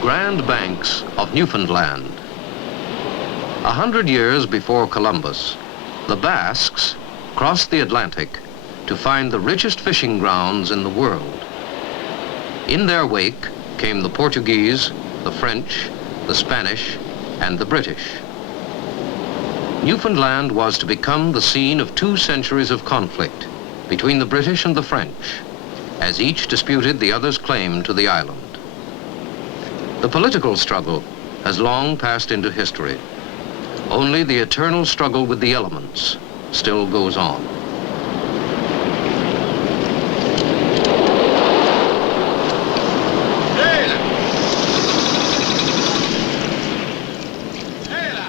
Grand Banks of Newfoundland. 100 years before Columbus, the Basques crossed the Atlantic to find the richest fishing grounds in the world. In their wake came the Portuguese, the French, the Spanish, and the British. Newfoundland was to become the scene of 2 centuries of conflict between the British and the French, as each disputed the other's claim to the island. The political struggle has long passed into history. Only the eternal struggle with the elements still goes on.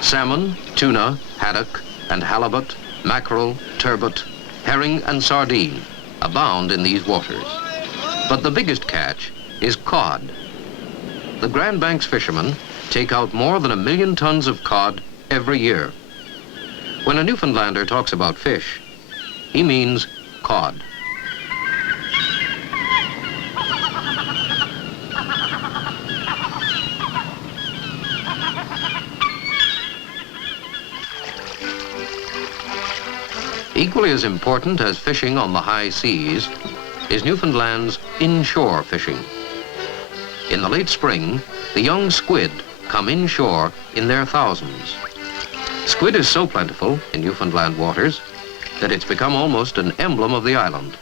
Salmon, tuna, haddock, and halibut, mackerel, turbot, herring, and sardine abound in these waters. But the biggest catch is cod. The Grand Banks fishermen take out more than 1 million tons of cod every year. When a Newfoundlander talks about fish, he means cod. Equally as important as fishing on the high seas is Newfoundland's inshore fishing. In the late spring, the young squid come inshore in their thousands. Squid is so plentiful in Newfoundland waters that it's become almost an emblem of the island.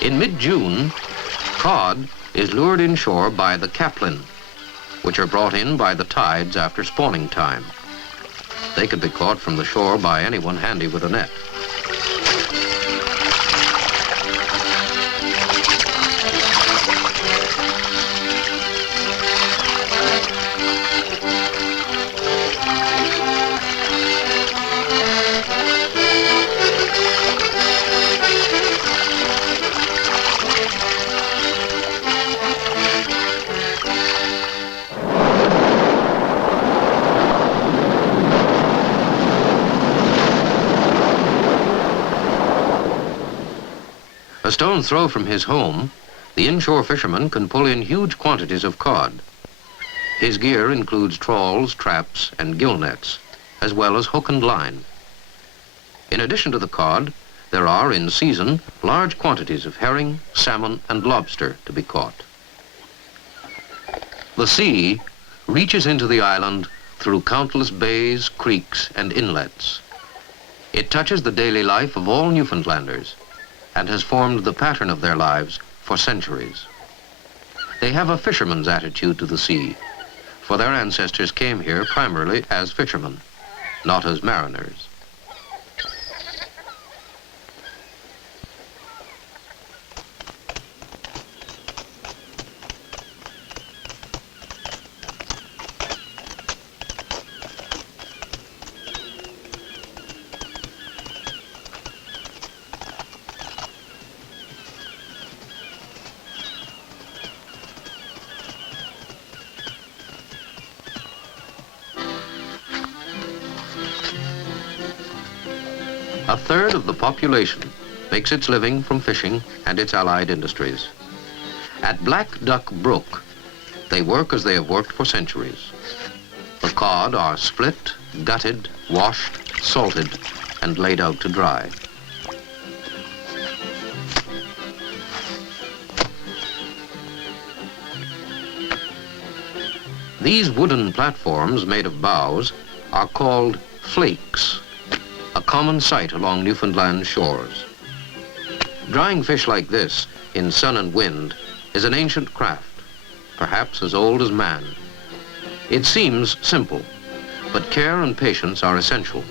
In mid-June, cod is lured inshore by the caplin, which are brought in by the tides after spawning time. They can be caught from the shore by anyone handy with a net. A stone's throw from his home, the inshore fisherman can pull in huge quantities of cod. His gear includes trawls, traps, and gill nets, as well as hook and line. In addition to the cod, there are, in season, large quantities of herring, salmon, and lobster to be caught. The sea reaches into the island through countless bays, creeks, and inlets. It touches the daily life of all Newfoundlanders and has formed the pattern of their lives for centuries. They have a fisherman's attitude to the sea, for their ancestors came here primarily as fishermen, not as mariners. A third of the population makes its living from fishing and its allied industries. At Black Duck Brook, they work as they have worked for centuries. The cod are split, gutted, washed, salted, and laid out to dry. These wooden platforms made of boughs are called flakes, a common sight along Newfoundland shores. Drying fish like this in sun and wind is an ancient craft, perhaps as old as man. It seems simple, but care and patience are essential.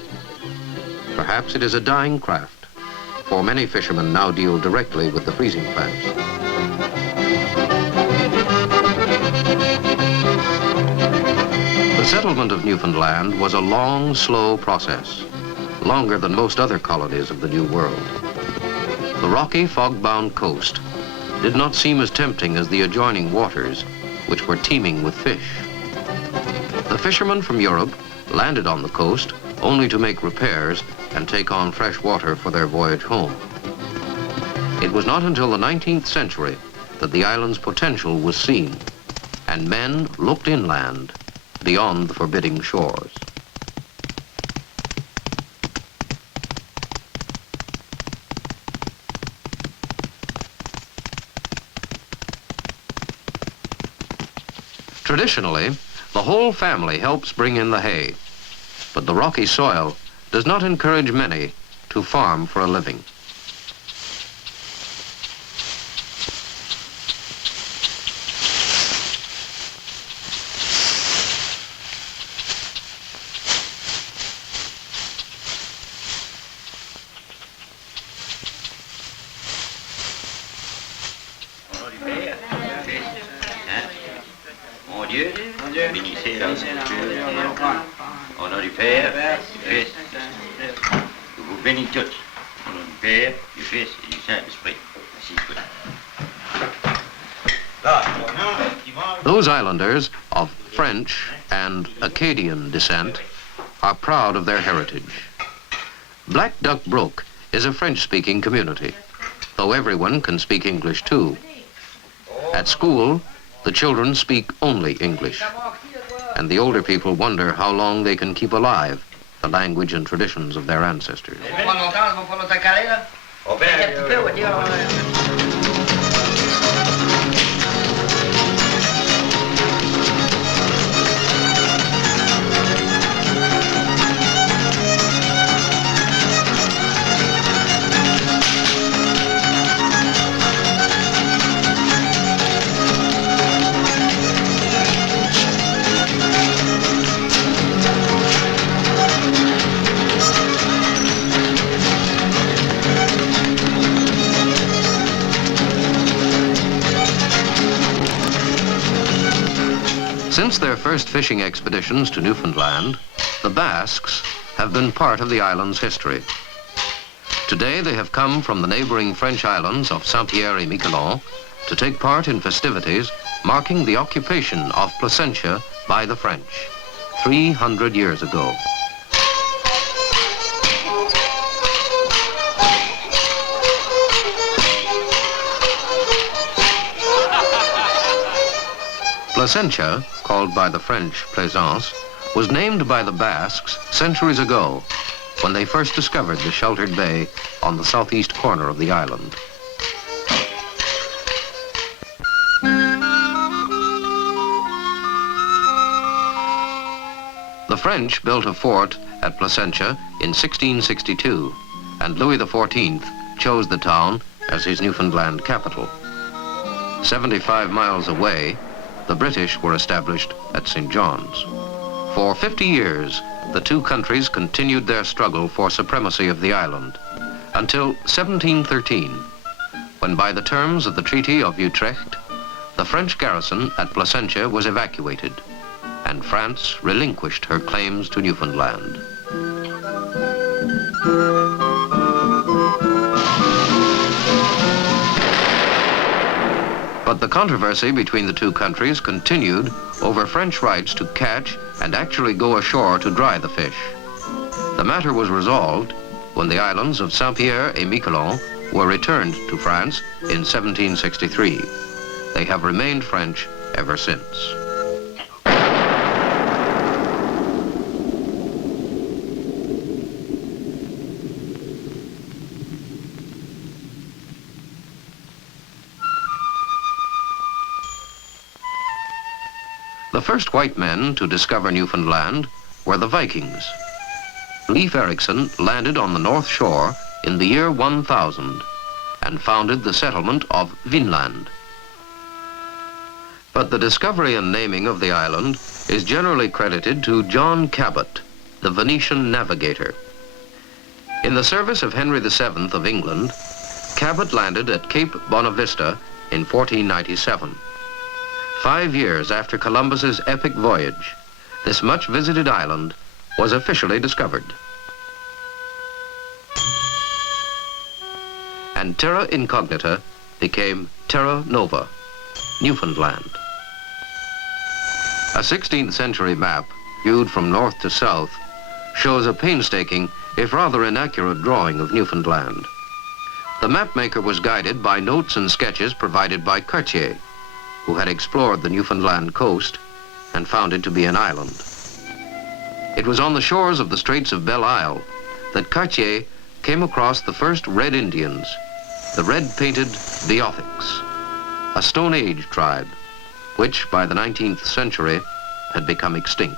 Perhaps it is a dying craft, for many fishermen now deal directly with the freezing plants. The settlement of Newfoundland was a long, slow process, longer than most other colonies of the New World. The rocky, fog-bound coast did not seem as tempting as the adjoining waters, which were teeming with fish. The fishermen from Europe landed on the coast only to make repairs and take on fresh water for their voyage home. It was not until the 19th century that the island's potential was seen, and men looked inland beyond the forbidding shores. Traditionally, the whole family helps bring in the hay, but the rocky soil does not encourage many to farm for a living. Bénissez la au nom du Père, du Fils, je vous bénis tous. Au nom du Père, du Fils et du Saint-Esprit. Ainsi soit. Those islanders of French and Acadian descent are proud of their heritage. Black Duck Brook is a French-speaking community, though everyone can speak English too. At school, the children speak only English, and the older people wonder how long they can keep alive the language and traditions of their ancestors. Since their first fishing expeditions to Newfoundland, the Basques have been part of the island's history. Today they have come from the neighboring French islands of Saint-Pierre et Miquelon to take part in festivities marking the occupation of Placentia by the French 300 years ago. Placentia, called by the French Plaisance, was named by the Basques centuries ago when they first discovered the sheltered bay on the southeast corner of the island. The French built a fort at Placentia in 1662, and Louis XIV chose the town as his Newfoundland capital. 75 miles away, the British were established at St. John's. For 50 years, the two countries continued their struggle for supremacy of the island, until 1713, when by the terms of the Treaty of Utrecht, the French garrison at Placentia was evacuated, and France relinquished her claims to Newfoundland. But the controversy between the two countries continued over French rights to catch and actually go ashore to dry the fish. The matter was resolved when the islands of Saint-Pierre et Miquelon were returned to France in 1763. They have remained French ever since. The first white men to discover Newfoundland were the Vikings. Leif Erikson landed on the north shore in the year 1000 and founded the settlement of Vinland. But the discovery and naming of the island is generally credited to John Cabot, the Venetian navigator. In the service of Henry VII of England, Cabot landed at Cape Bonavista in 1497. 5 years after Columbus's epic voyage, this much-visited island was officially discovered. and Terra Incognita became Terra Nova, Newfoundland. A 16th century map, viewed from north to south, shows a painstaking, if rather inaccurate, drawing of Newfoundland. The mapmaker was guided by notes and sketches provided by Cartier, who had explored the Newfoundland coast and found it to be an island. It was on the shores of the Straits of Belle Isle that Cartier came across the first Red Indians, the red-painted Beothics, a Stone Age tribe, which by the 19th century had become extinct.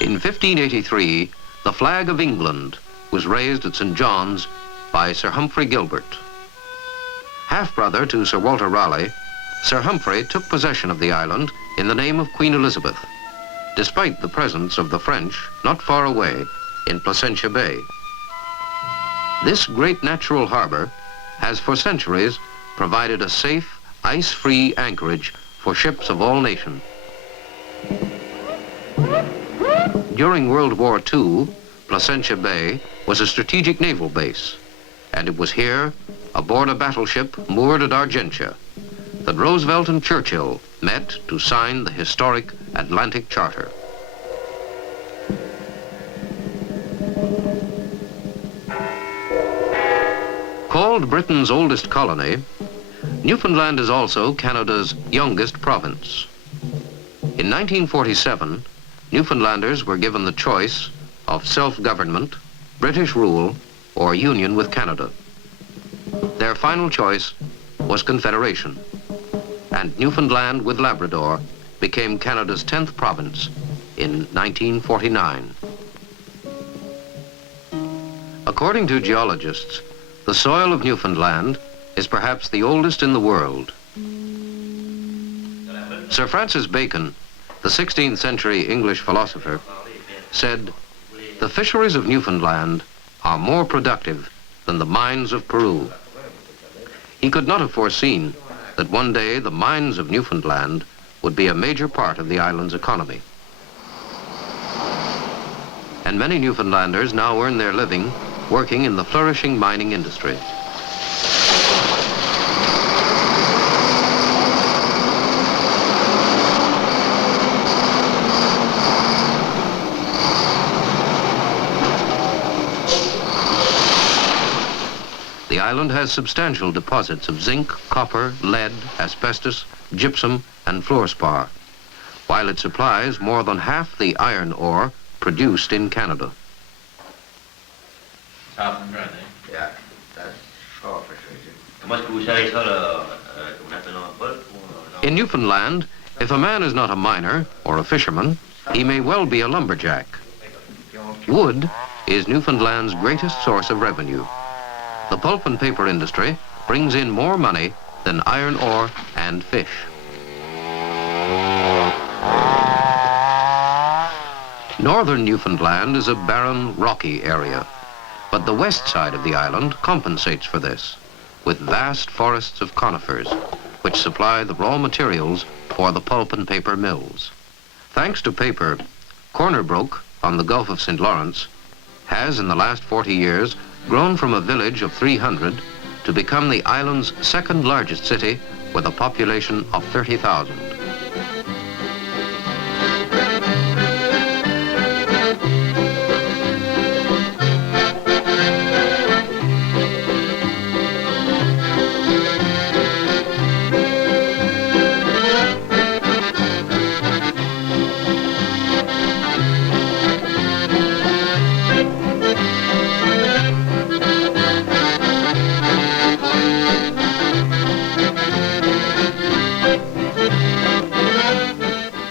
In 1583, the flag of England was raised at St. John's by Sir Humphrey Gilbert. Half-brother to Sir Walter Raleigh, Sir Humphrey took possession of the island in the name of Queen Elizabeth, despite the presence of the French not far away in Placentia Bay. This great natural harbor has for centuries provided a safe, ice-free anchorage for ships of all nations. During World War II, Placentia Bay was a strategic naval base, and it was here, aboard a battleship moored at Argentia, that Roosevelt and Churchill met to sign the historic Atlantic Charter. Called Britain's oldest colony, Newfoundland is also Canada's youngest province. In 1947, Newfoundlanders were given the choice of self-government, British rule, or union with Canada. Their final choice was Confederation, and Newfoundland with Labrador became Canada's 10th province in 1949. According to geologists, the soil of Newfoundland is perhaps the oldest in the world. Sir Francis Bacon, the 16th century English philosopher, said, "The fisheries of Newfoundland are more productive than the mines of Peru." He could not have foreseen that one day the mines of Newfoundland would be a major part of the island's economy. And many Newfoundlanders now earn their living working in the flourishing mining industry. The island has substantial deposits of zinc, copper, lead, asbestos, gypsum, and fluorspar, while it supplies more than half the iron ore produced in Canada. Yeah, that's all frustrating. In Newfoundland, if a man is not a miner or a fisherman, he may well be a lumberjack. Wood is Newfoundland's greatest source of revenue. The pulp and paper industry brings in more money than iron ore and fish. Northern Newfoundland is a barren, rocky area, but the west side of the island compensates for this, with vast forests of conifers, which supply the raw materials for the pulp and paper mills. Thanks to paper, Brook on the Gulf of St. Lawrence has, in the last 40 years, grown from a village of 300 to become the island's second largest city with a population of 30,000.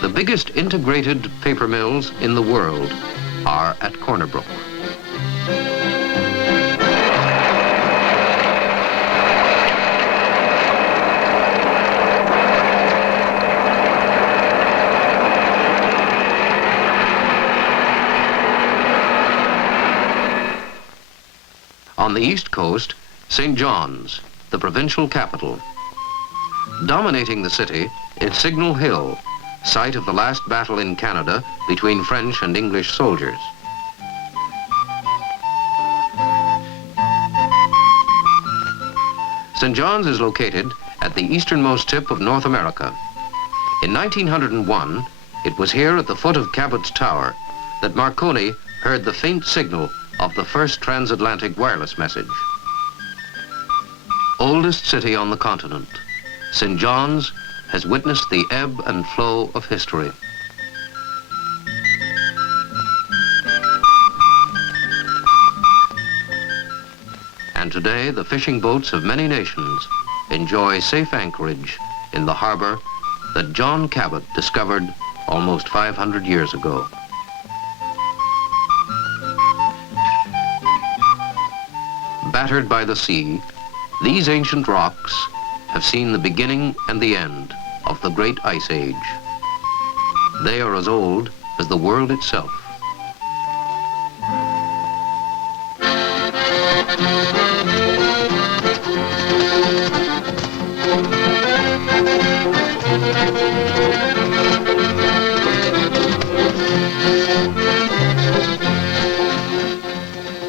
The biggest integrated paper mills in the world are at Brook. On the east coast, St. John's, the provincial capital. Dominating the city is Signal Hill, site of the last battle in Canada between French and English soldiers. St. John's is located at the easternmost tip of North America. In 1901, it was here at the foot of Cabot's Tower that Marconi heard the faint signal of the first transatlantic wireless message. Oldest city on the continent, St. John's has witnessed the ebb and flow of history. And today, the fishing boats of many nations enjoy safe anchorage in the harbor that John Cabot discovered almost 500 years ago. Battered by the sea, these ancient rocks have seen the beginning and the end of the great ice age. They are as old as the world itself.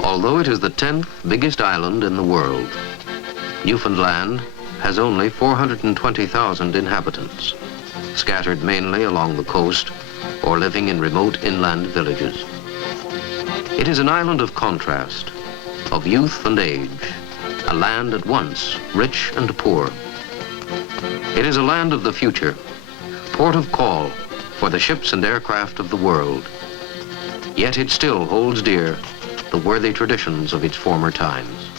Although it is the 10th biggest island in the world, Newfoundland has only 420,000 inhabitants, scattered mainly along the coast or living in remote inland villages. It is an island of contrast, of youth and age, a land at once rich and poor. It is a land of the future, port of call for the ships and aircraft of the world. Yet it still holds dear the worthy traditions of its former times.